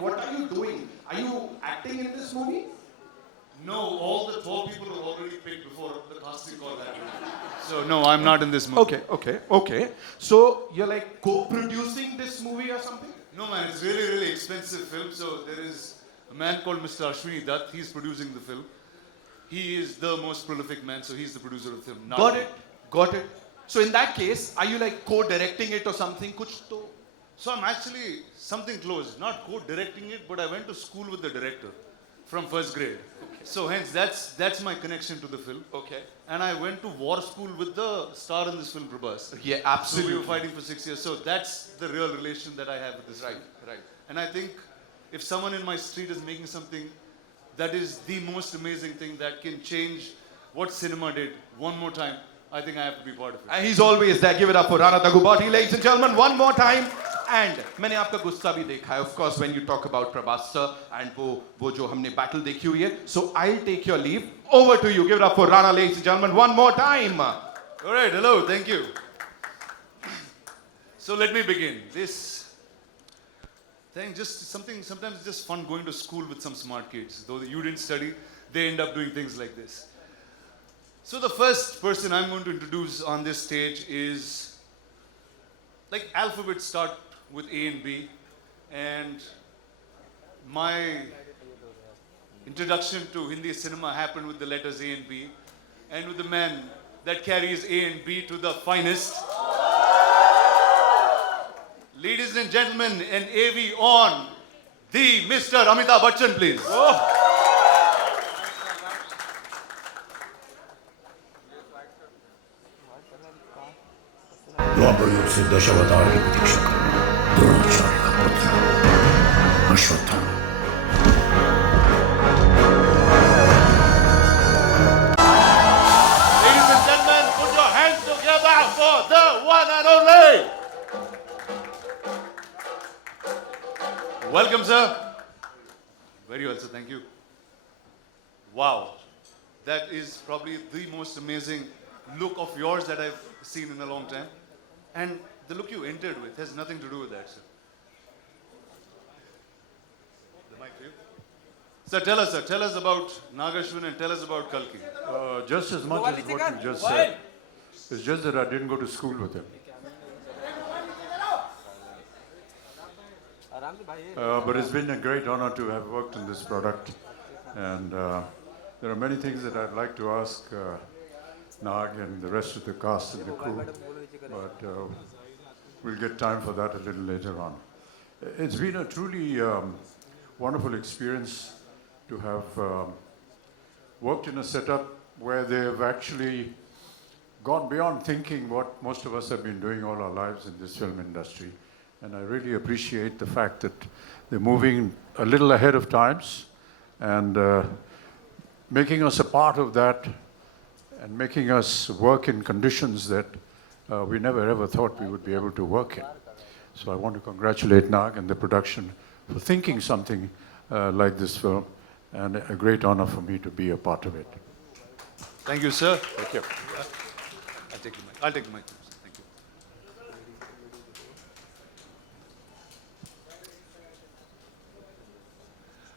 what are you doing? Are you acting in this movie? No, all the 12 people were already picked before the casting call happened. So no, I'm not in this movie. Okay. So you're like co-producing this movie or something? No man, it's really expensive film. So there is a man called Mr. Ashwini Dutt. He's producing the film. He is the most prolific man, so he's the producer of the film. Not Got me. it. Got it. So in that case, are you like co-directing it or something? Kuch to... So I'm actually something close, not co-directing it, but I went to school with the director from first grade. Okay. So hence that's my connection to the film. Okay. And I went to war school with the star in this film, Prabhas. Yeah, So absolutely. we were fighting for 6 years. So that's the real relation that I have with this film. Right. And I think if someone in my street is making something that is the most amazing thing that can change what cinema did one more time, I think I have to be part of it. And he's always there. Give it up for Rana Daggubati, ladies and gentlemen, one more time. And मैंने आपका गुस्सा भी देखा है, of course, when you talk about Prabhas sir and वो जो हमने battle देखी हुई है. So I'll take your leave. Over to you. Give it up for Rana, ladies and gentlemen, one more time. All right, hello, thank you. So let me begin. This thing, just something, sometimes it's just fun going to school with some smart kids. Though you didn't study, they end up doing things like this. So the first person I'm going to introduce on this stage is, like alphabets start with A and B, and my introduction to Hindi cinema happened with the letters A and B, and with the man that carries A and B to the finest. Ladies and gentlemen, an AV on the Mr. Amitabh Bachchan, please. Oh. द्वापरयुग से दशावतार की प्रतीक्षा कर द्रोणाचार्य का पुत्र Ashwatthama Ladies and gentlemen, put your hands together for the one and only. Welcome, sir. Very well, sir. Thank you. Wow. That is probably the most amazing look of yours that I've seen in a long time. And the look you entered with has nothing to do with that, sir. The mic for you. Sir, tell us about Nagashwin and tell us about Kalki. Just as much as what you just said. It's just that I didn't go to school with him. But it's been a great honor to have worked in this product. And there are many things that I'd like to ask Nag and the rest of the cast and the crew. But we'll get time for that a little later on. It's been a truly wonderful experience to have worked in a setup where they've actually gone beyond thinking what most of us have been doing all our lives in this film industry. And I really appreciate the fact that they're moving a little ahead of times and making us a part of that and making us work in conditions that we never ever thought we would be able to work in. So I want to congratulate Nag and the production for thinking something like this film, and a great honor for me to be a part of it. Thank you, sir. Thank you. I'll take the mic. Thank you.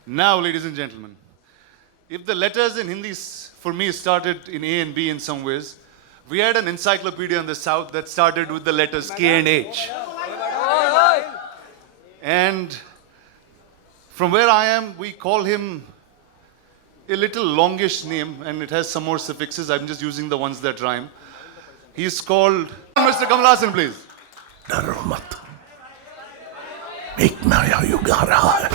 Now, ladies and gentlemen, if the letters in Hindi for me started in A and B in some ways, we had an encyclopedia in the South that started with the letters K and H. And from where I am, we call him a little longish name, and it has some more suffixes. I'm just using the ones that rhyme. He's called Mr. Kamal Haasan, please. डरो मत एक नया युग आ रहा है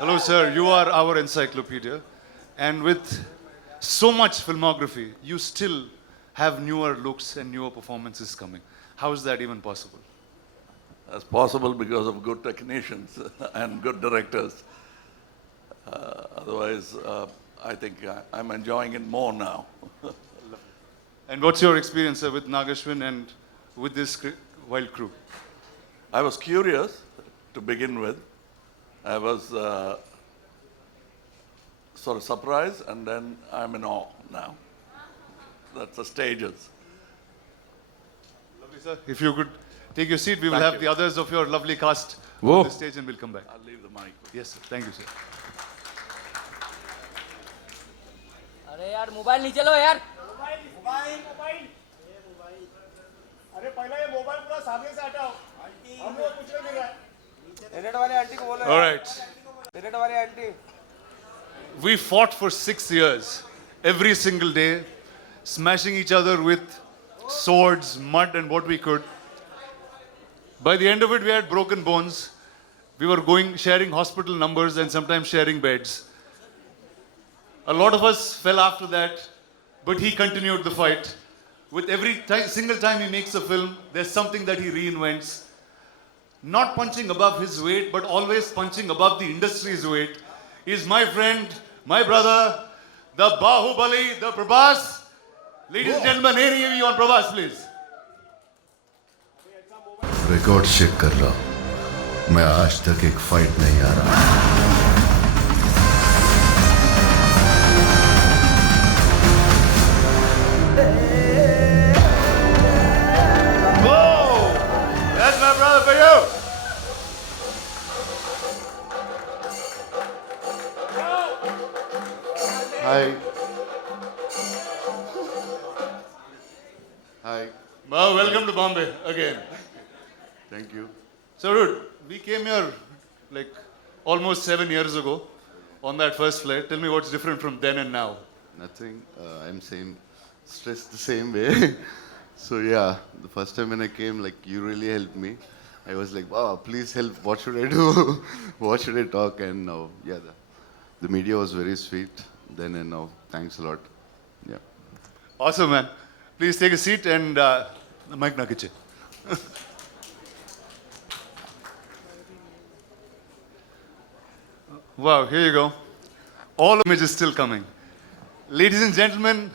Hello, sir. You are our encyclopedia. And with so much filmography, you still have newer looks and newer performances coming. How is that even possible? That's possible because of good technicians and good directors. Otherwise, I think I'm enjoying it more now. And what's your experience with Nagashwin and with this wild crew? I was curious to begin with. I was sort of surprised, and then I'm in awe now. That's the stages. Lovely, sir. If you could take your seat, we will Thank have you. the others of your lovely cast Whoa. on the stage and we'll come back. I'll leave the mic. Yes, sir. Thank you, sir. अरे यार mobile नीचे लो यार अरे पहले ये mobile पूरा सामने से हटाओ हम लोग कुछ नहीं कर रहा है रेड वाले आंटी को बोलो All right. रेड वाले aunty We fought for 6 years, every single day, smashing each other with swords, mud, and what we could. By the end of it, we had broken bones. We were sharing hospital numbers and sometimes sharing beds. A lot of us fell after that, but he continued the fight. With every single time he makes a film, there's something that he reinvents. Not punching above his weight, but always punching above the industry's weight. He's my friend, my brother, the Bahubali, the Prabhas. Ladies and gentlemen, any on Prabhas, please. Record check कर लो मैं आज तक एक fight नहीं आ रहा Whoa! That's my brother for you. Hi hi Well, welcome to Bombay again. Thank you So, dude, we came here like almost 7 years ago on that first flight. Tell me what's different from then and now. nothing I'm same stressed the same way so yeah the first time when I came like you really helped me I was like wow please help what should I do what should I talk and now yeah the media was very sweet then and now thanks a lot yeah Awesome, man. Please take a seat and Mike Nakiche. Wow, here you go. All images still coming. Ladies and gentlemen,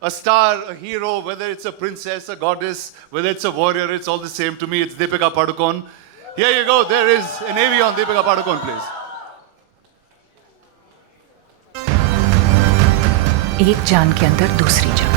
a star, a hero, whether it's a princess, a goddess, whether it's a warrior, it's all the same to me. It's Deepika Padukone. Here you go. There is an AV on Deepika Padukone, please. एक जान के अंदर दूसरी जान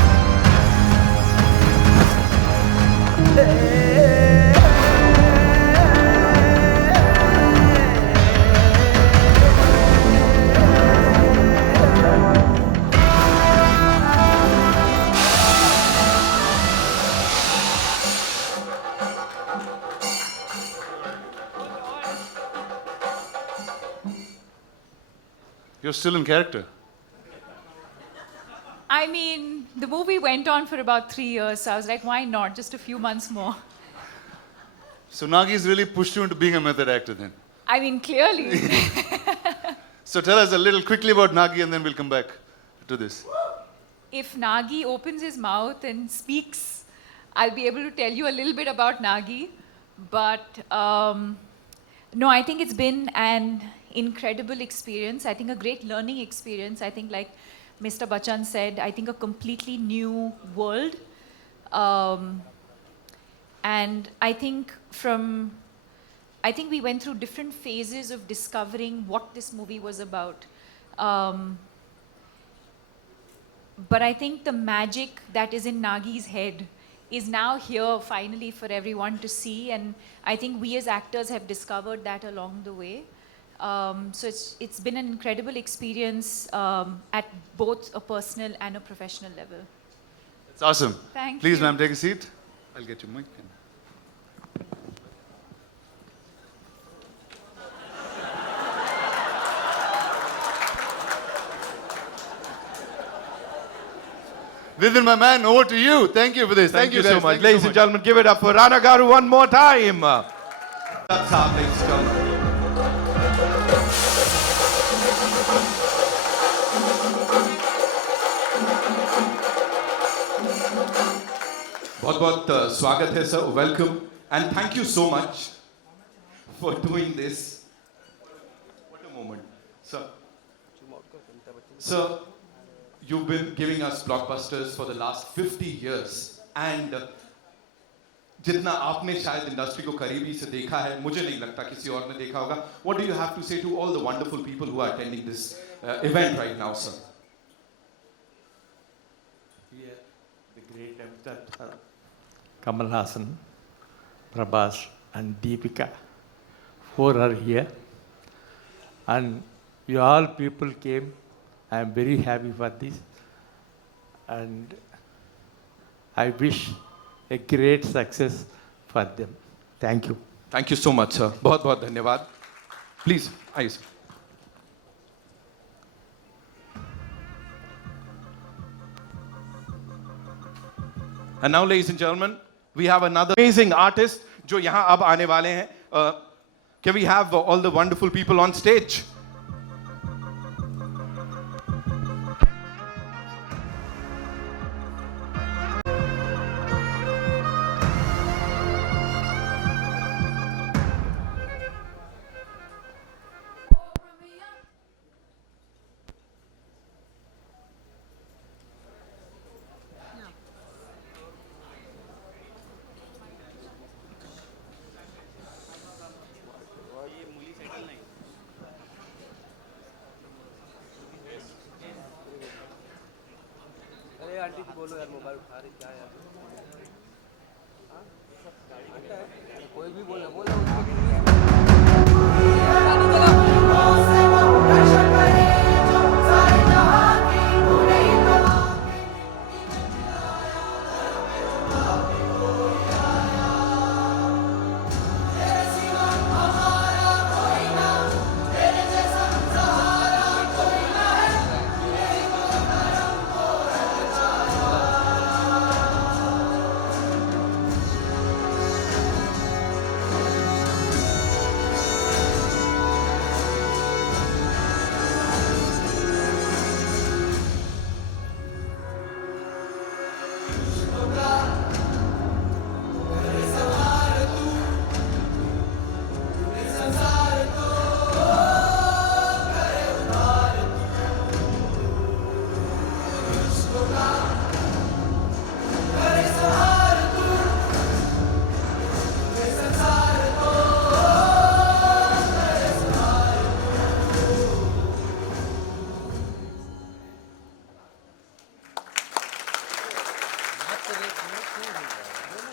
You're still in character. I mean, the movie went on for about 3 years, so I was like, why not? Just a few months more. So Nagi's really pushed you into being a method actor then. I mean, clearly. So tell us a little quickly about Nagi and then we'll come back to this. If Nagi opens his mouth and speaks, I'll be able to tell you a little bit about Nagi. But no, I think it's been an incredible experience. I think a great learning experience. I think, like Mr. Bachchan said, I think a completely new world. And I think we went through different phases of discovering what this movie was about. But I think the magic that is in Nagi's head is now here finally for everyone to see. And I think we as actors have discovered that along the way. So it's been an incredible experience at both a personal and a professional level. It's awesome. Thank Please, you. ma'am, take a seat. I'll get you mic. Vidin, my man, over to you. Thank you for this. Thank you guys. so much. Thank you Ladies and gentlemen, give it up for Rana Garu one more time. That's our ladies and gentlemen. बहुत बहुत स्वागत है sir welcome and thank you so much for doing this what a moment sir Sir, you've been giving us blockbusters for the last 50 years. And जितना आपने शायद industry को करीबी से देखा है, मुझे नहीं लगता किसी और ने देखा होगा. What do you have to say to all the wonderful people who are attending this event right now, sir? Here, the great Amitabh, Kamal Haasan, Prabhas, and Deepika, 4 are here. And you all people came. I am very happy for this. And I wish a great success for them. Thank you. Thank you so much, sir. बहुत बहुत धन्यवाद. Please, आइए sir. And now, ladies and gentlemen, we have another amazing artist जो यहाँ अब आने वाले हैं. Can we have all the wonderful people on stage? अरे आंटी को बोलो यार मोबाइल उठा रही क्या यार कोई भी बोले बोलो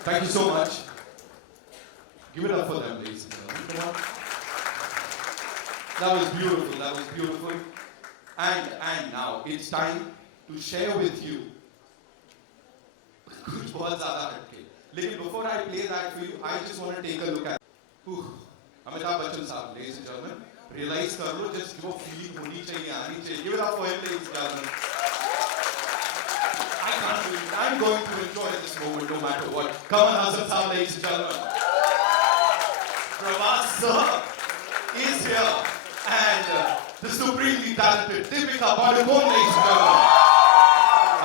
Thank you so much. Give it up for them, ladies and gentlemen. Come on. That was beautiful. That was beautiful. And now it's time to share with you. कुछ बहुत ज़्यादा हटके. लेकिन before I play that for you, I just want to take a look at. Amitabh Bachchan साहब, ladies and gentlemen, realize कर लो just वो feeling होनी चाहिए, आनी चाहिए. Give it up for him, ladies and gentlemen. I can't believe it. I'm going to enjoy this moment no matter what. Kamal Haasan sahab, ladies and gentlemen. Prabhas sir is here. And the supremely talented Deepika Padukone, ladies and gentlemen.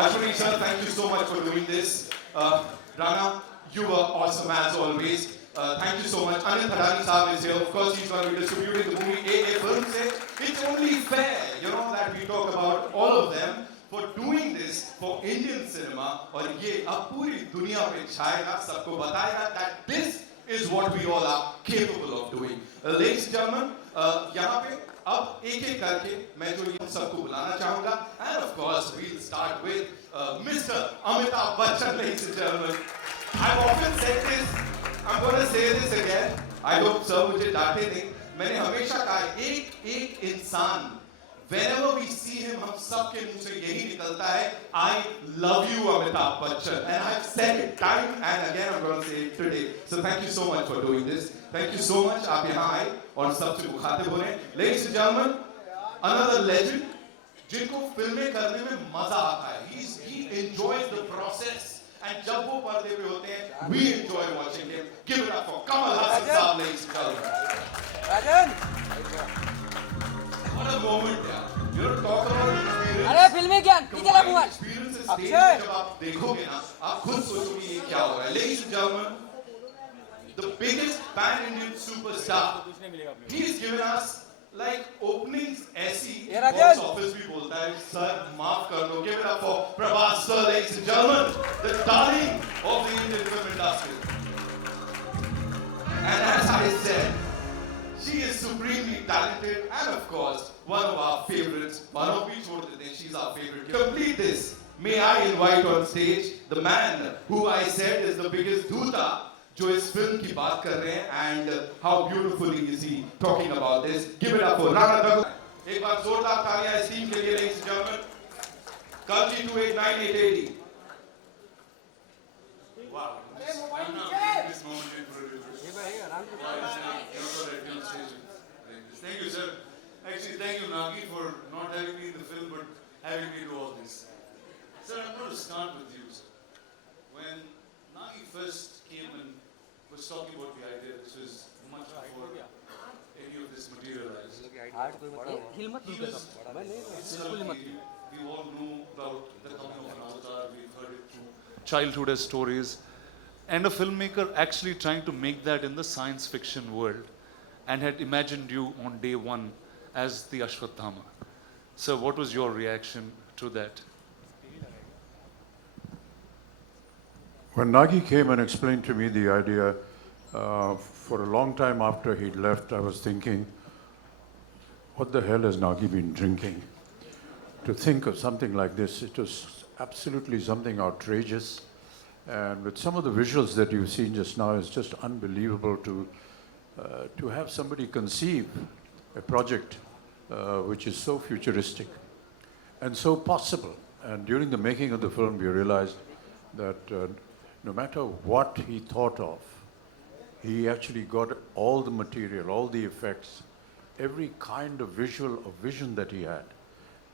Ashwini sir, thank you so much for doing this. Rana, you were awesome as always. Thank you so much. Anil Thadani sahab is here. Of course, he's going to be distributing the movie AA Film Se. It's only fair, that we talk about all of them for doing this for Indian cinema. और ये अब पूरी दुनिया में छाएगा, सबको बताएगा that this is what we all are capable of doing. Ladies and gentlemen, यहाँ पे अब एक-एक करके मैं जो इन सबको बुलाना चाहूँगा. And of course, we'll start with Mr. Amitabh Bachchan, ladies and gentlemen. I've often said this. I'm going to say this again. I hope sir मुझे डांटे नहीं. मैंने हमेशा कहा एक इंसान whenever we see him हम सबके मुंह से यही निकलता है I love you Amitabh Bachchan, and I've said it time and again. I'm going to say it today. So thank you so much for doing this. Thank you so much. आप यहाँ आए और सबसे मुखातिब हो रहे हैं. Ladies and gentlemen, another legend जिनको फिल्में करने में मजा आता है. He enjoys the process. And जब वो पर्दे पे होते हैं, we enjoy watching him. Give it up for Kamal Haasan sahab, ladies and gentlemen. Rajan What a moment, yeah. Talk about experience. अरे फिल्मी ज्ञान नीचे ला मोबाइल Experience is stage पे जब आप देखोगे ना, आप खुद सोचोगे ये क्या हो रहा है. Ladies and gentlemen, the biggest pan-Indian superstar. He's given us like openings ऐसी box office भी बोलता है sir माफ कर दो. Give it up for Prabhas sir, ladies and gentlemen, the darling of the Indian film industry. And as I said, she is supremely talented and of course one of our favorites. Mano bhi chhod dete hain, she's our favorite. To complete this, may I invite on stage the man who I said is the biggest dhoota जो इस film की बात कर रहे हैं and how beautifully is he talking about this. Give it up for Rana Daggubati. एक बार जोरदार तालियां इस टीम के लिए, ladies and gentlemen. Kalki 289880. Wow. I'm not taking this moment to introduce. Thank you, sir. Actually, thank you, Nagi, for not having me in the film, but having me do all this. Sir, I'm going to start with you, sir. When Nagi first came and was talking about the idea, this was much before any of this materialized. He was, we all know about the coming of an avatar, we've heard it through childhood as stories, and a filmmaker actually trying to make that in the science fiction world and had imagined you on day one as the Ashwatthama. So what was your reaction to that? When Nagi came and explained to me the idea, for a long time after he'd left, I was thinking, what the hell has Nagi been drinking? To think of something like this, it was absolutely something outrageous. And with some of the visuals that you've seen just now, it's just unbelievable to have somebody conceive a project which is so futuristic and so possible. And during the making of the film, we realized that no matter what he thought of, he actually got all the material, all the effects, every kind of visual or vision that he had.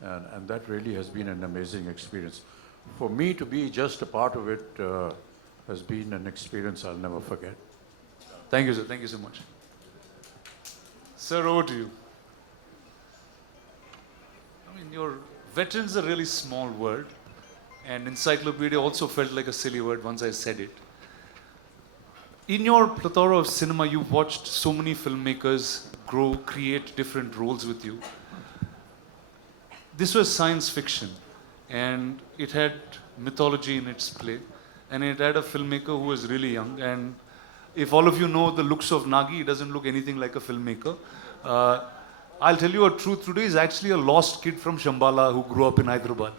And that really has been an amazing experience. For me to be just a part of it has been an experience I'll never forget. Thank you, sir. Thank you so much. Sir, over to you. I mean, your veterans are a really small word, and encyclopedia also felt like a silly word once I said it. In your plethora of cinema, you've watched so many filmmakers grow, create different roles with you. This was science fiction, and it had mythology in its play, and it had a filmmaker who was really young. And if all of you know the looks of Nagi, he doesn't look anything like a filmmaker. I'll tell you a truth today, he's actually a lost kid from Shambhala who grew up in Hyderabad.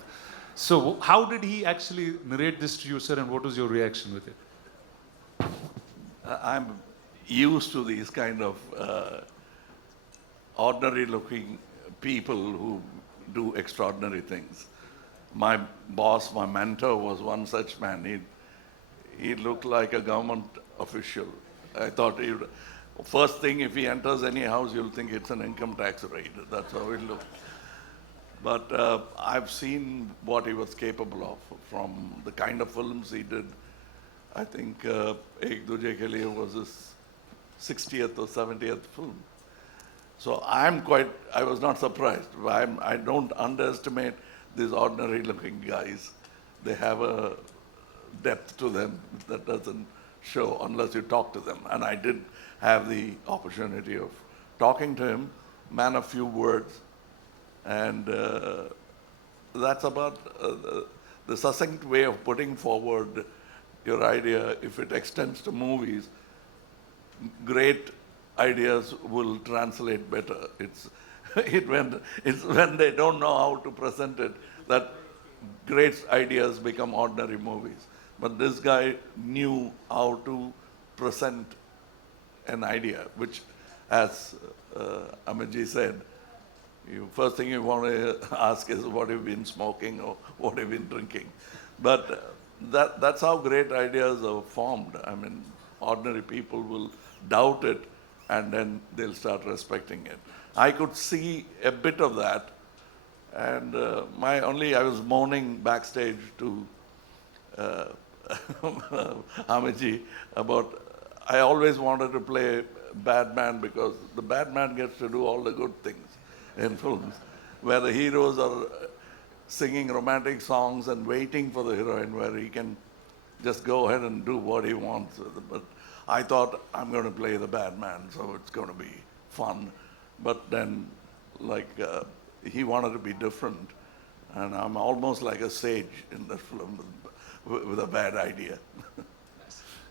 So how did he actually narrate this to you, sir, and what was your reaction with it? I'm used to these kind of ordinary looking people who do extraordinary things. My boss, my mentor was one such man. He looked like a government official. I thought first thing, if he enters any house, you'll think it's an income tax raid. That's how it looked. But I've seen what he was capable of from the kind of films he did. I think Ek Duje Ke Liye was his 60th or 70th film. So I was not surprised. I don't underestimate these ordinary looking guys. They have a depth to them that doesn't show unless you talk to them. And I did have the opportunity of talking to him, man of few words. And that's about the succinct way of putting forward your idea. If it extends to movies, great ideas will translate better. It's when they don't know how to present it that great ideas become ordinary movies. But this guy knew how to present an idea, which, as Amitji said, first thing you want to ask is what have you been smoking or what have you been drinking. But that's how great ideas are formed. I mean, ordinary people will doubt it and then they'll start respecting it. I could see a bit of that, and I was moaning backstage to Amitji about, I always wanted to play bad man because the bad man gets to do all the good things in films, where the heroes are singing romantic songs and waiting for the heroine, where he can just go ahead and do what he wants. But I thought, I'm going to play the bad man, so it's going to be fun. but then he wanted to be different, and I'm almost like a sage in that film with a bad idea.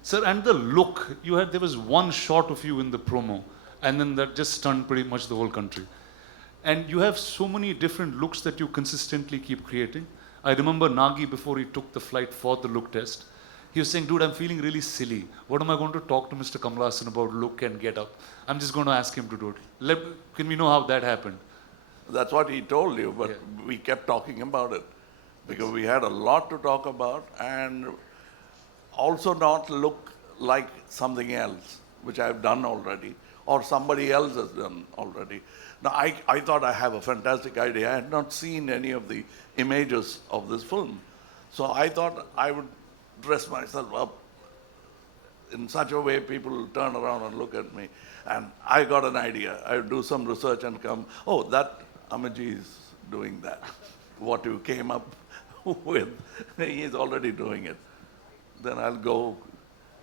Sir, and the look, there was one shot of you in the promo, and then that just stunned pretty much the whole country. And you have so many different looks that you consistently keep creating. I remember Nagi, before he took the flight for the look test, he was saying, dude, I'm feeling really silly. What am I going to talk to Mr. Kamal Haasan about look and get up? I'm just going to ask him to do it. Can we know how that happened? That's what he told you, but we kept talking about it because we had a lot to talk about, and also not look like something else, which I've done already, or somebody else has done already. Now, I thought I have a fantastic idea. I had not seen any of the images of this film. So I thought I would dress myself up in such a way people will turn around and look at me. And I got an idea. I would do some research and come, oh, that Amaji is doing that. What you came up with, he's already doing it. Then I'll go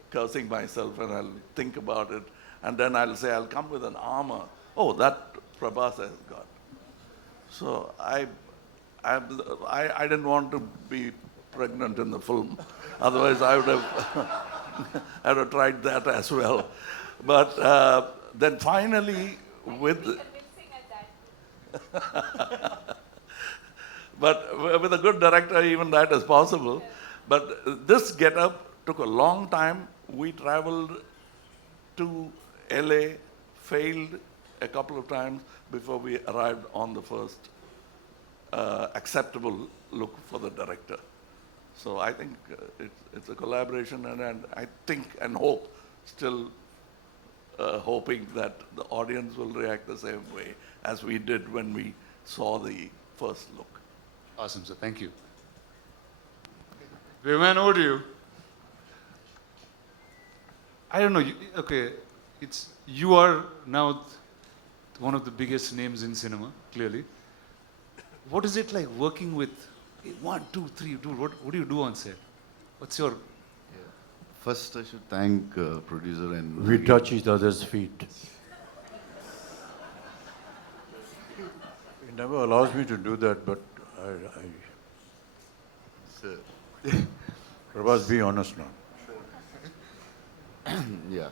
cursing myself and I'll think about it. And then I'll say, I'll come with an armor. Oh, that Prabhas has got. So I didn't want to be pregnant in the film. Otherwise, I would have, I would have tried that as well. But then finally, but with a good director, even that is possible. But this get-up took a long time. We traveled to LA, failed a couple of times before we arrived on the first acceptable look for the director. So I think it's a collaboration, and I think and hope, still hoping that the audience will react the same way as we did when we saw the first look. Awesome, sir. Thank you. Viman, over to you. I don't know. You are now one of the biggest names in cinema, clearly. What is it like working with 1, 2, 3, dude? What do you do on set? What's your... First, I should thank producer and... We touch each other's feet. He never allows me to do that, but Sir. Prabhas, be honest now. Yeah.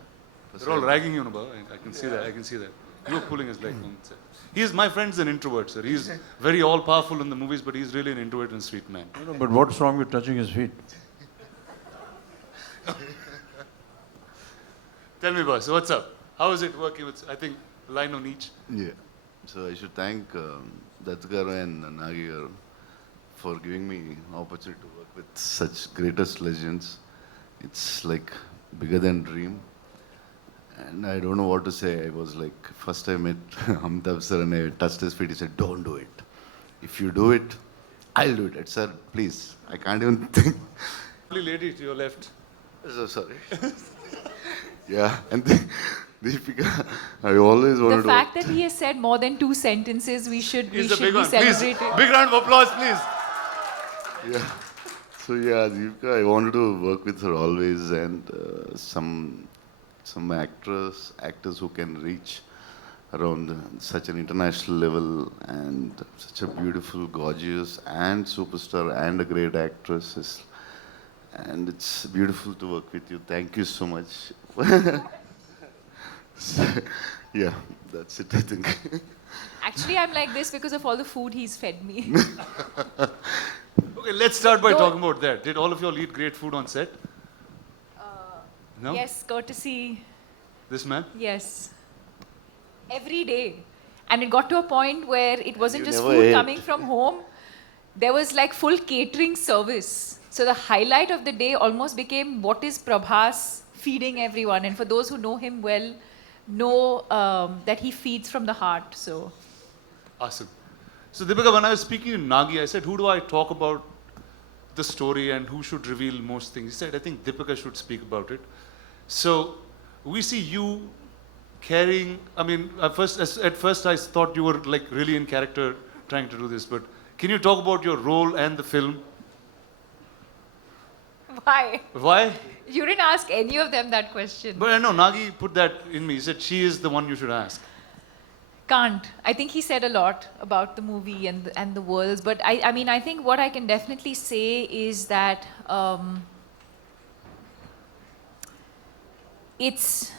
They're all ragging you, Nubha. I can see that. I can see that. You're pulling his leg on set. My friend's an introvert, sir. He's very all-powerful in the movies, but he's really an introvert and sweet man. No, but what's wrong with touching his feet? Tell me, boss, what's up? How is it working with, I think, line on each? Yeah. So I should thank Dattgaru and Nagi for giving me opportunity to work with such greatest legends. It's like bigger than dream. And I don't know what to say. I was like, first I met Amitabh sir and I touched his feet. He said, don't do it. If you do it, I'll do it. I said, sir, please. I can't even think. Lady to your left. So sorry. Yeah. And Deepika, I always wanted to... The fact that he has said more than 2 sentences, we should be celebrated. Please, big round of applause, please. Yeah. So yeah, Deepika, I wanted to work with her always, and some actors who can reach around such an international level, and such a beautiful, gorgeous, and superstar, and a great actress. And it's beautiful to work with you. Thank you so much. Yeah, that's it, I think. Actually, I'm like this because of all the food he's fed me. Okay, let's start by talking about that. Did all of you all eat great food on set? No? Yes, courtesy. This man? Yes. Every day. And it got to a point where it wasn't You just never food ate. coming from home. There was like full catering service. So the highlight of the day almost became what is Prabhas feeding everyone. And for those who know him well, know that he feeds from the heart. So. Awesome. So Deepika, when I was speaking to Nagi, I said, who do I talk about the story and who should reveal most things? He said, I think Deepika should speak about it. So we see you carrying, I mean, at first I thought you were like really in character trying to do this, but can you talk about your role and the film? Why? Why? You didn't ask any of them that question. But I know Nagi put that in me. He said, she is the one you should ask. can't. I think he said a lot about the movie and the worlds. But I mean, I think what I can definitely say is that it's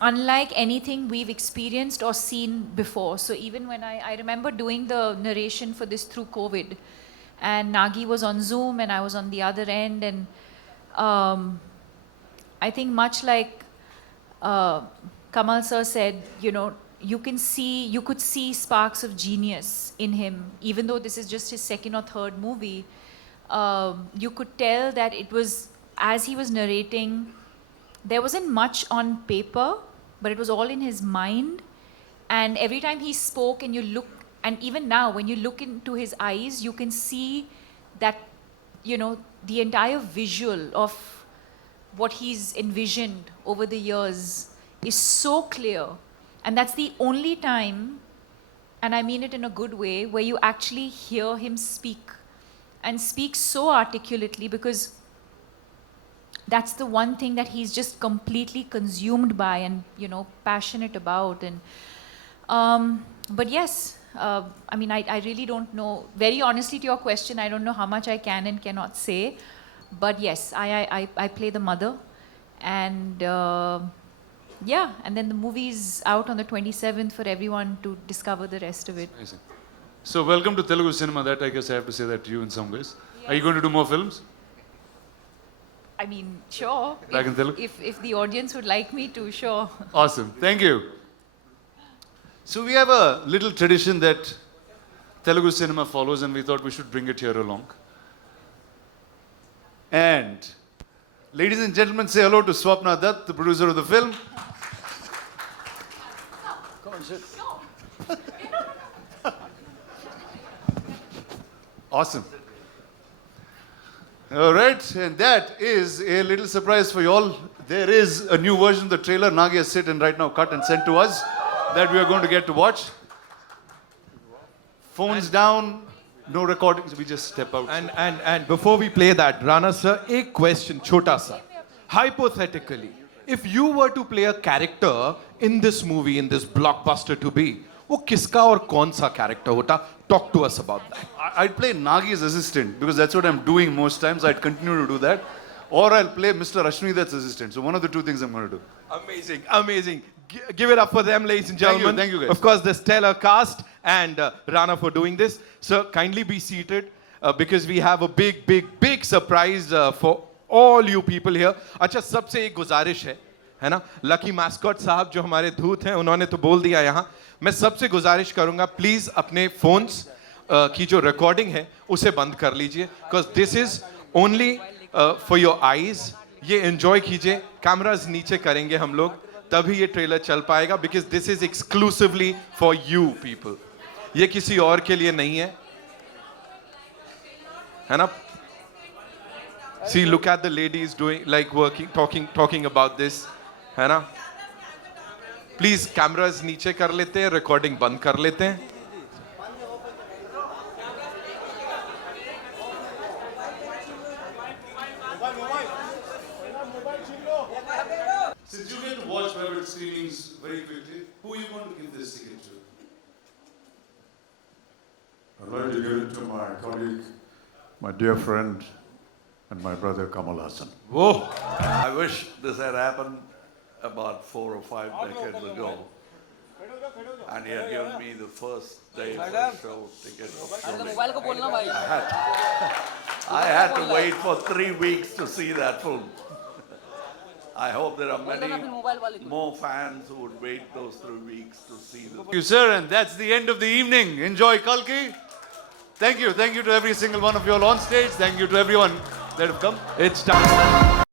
unlike anything we've experienced or seen before. So even when I remember doing the narration for this through COVID, and Nagi was on Zoom and I was on the other end, and I think much like Kamal sir said, you know, you could see sparks of genius in him, even though this is just his second or third movie. You could tell that it was, as he was narrating, there wasn't much on paper, but it was all in his mind. And every time he spoke and you look, and even now when you look into his eyes, you can see that, you know, the entire visual of what he's envisioned over the years is so clear. And that's the only time, and I mean it in a good way, where you actually hear him speak, and speak so articulately, because that's the one thing that he's just completely consumed by and, you know, passionate about. And but yes, I mean, I really don't know. Very honestly, to your question, I don't know how much I can and cannot say. But yes, I play the mother, and yeah, and then the movie's out on the 27th for everyone to discover the rest of it. Amazing. So welcome to Telugu cinema. That I guess I have to say that to you in some ways. Yes. Are you going to do more films? I mean, sure. Back in Telugu? If the audience would like me to, sure. Awesome. Thank you. So we have a little tradition that Telugu cinema follows, and we thought we should bring it here along. And ladies and gentlemen, say hello to Swapna Dutt, the producer of the film. Awesome. All right, and that is a little surprise for you all. There is a new version of the trailer Nagi has sit and right now cut and sent to us that we are going to get to watch. Phones down, no recordings, we just step out. And before we play that, Rana sir, a question, chota sa. Hypothetically, if you were to play a character in this movie, in this blockbuster to be, वो किसका और कौन सा character होता? Talk to us about that. I'd play Nagi's assistant because that's what I'm doing most times. I'd continue to do that. Or I'll play Mr. Ashwini Dutt's assistant. So one of the two things I'm going to do. Amazing, amazing. Give it up for them, ladies and gentlemen. Thank you guys. Of course, the stellar cast and Rana for doing this. So kindly be seated because we have a big surprise for all you people here. अच्छा, सबसे एक गुजारिश है ना? Lucky mascot साहब जो हमारे धूत हैं, उन्होंने तो बोल दिया यहाँ. मैं सबसे गुजारिश करूँगा, please अपने phones की जो recording है, उसे बंद कर लीजिए. Because this is only for your eyes. ये enjoy कीजिए. Cameras नीचे करेंगे हम लोग. तभी ये ट्रेलर चल पाएगा because this is exclusively for you people. ये किसी और के लिए नहीं है, है ना? See, look at the ladies doing, like working, talking about this, है ना? Please, cameras नीचे कर लेते हैं, recording बंद कर लेते हैं. Since you get to watch private screenings very quickly, who are you going to give this ticket to? I'd like to give it to my colleague, my dear friend, and my brother Kamal Haasan. Whoa! I wish this had happened about 4 or 5 decades ago. And he had given me the first day for the show ticket. I had to wait for 3 weeks to see that film. I hope there are many more fans who would wait those 3 weeks to see the Thank you, sir, and that's the end of the evening. Enjoy Kalki. Thank you to every single one of you all on stage. Thank you to everyone that have come. It's time.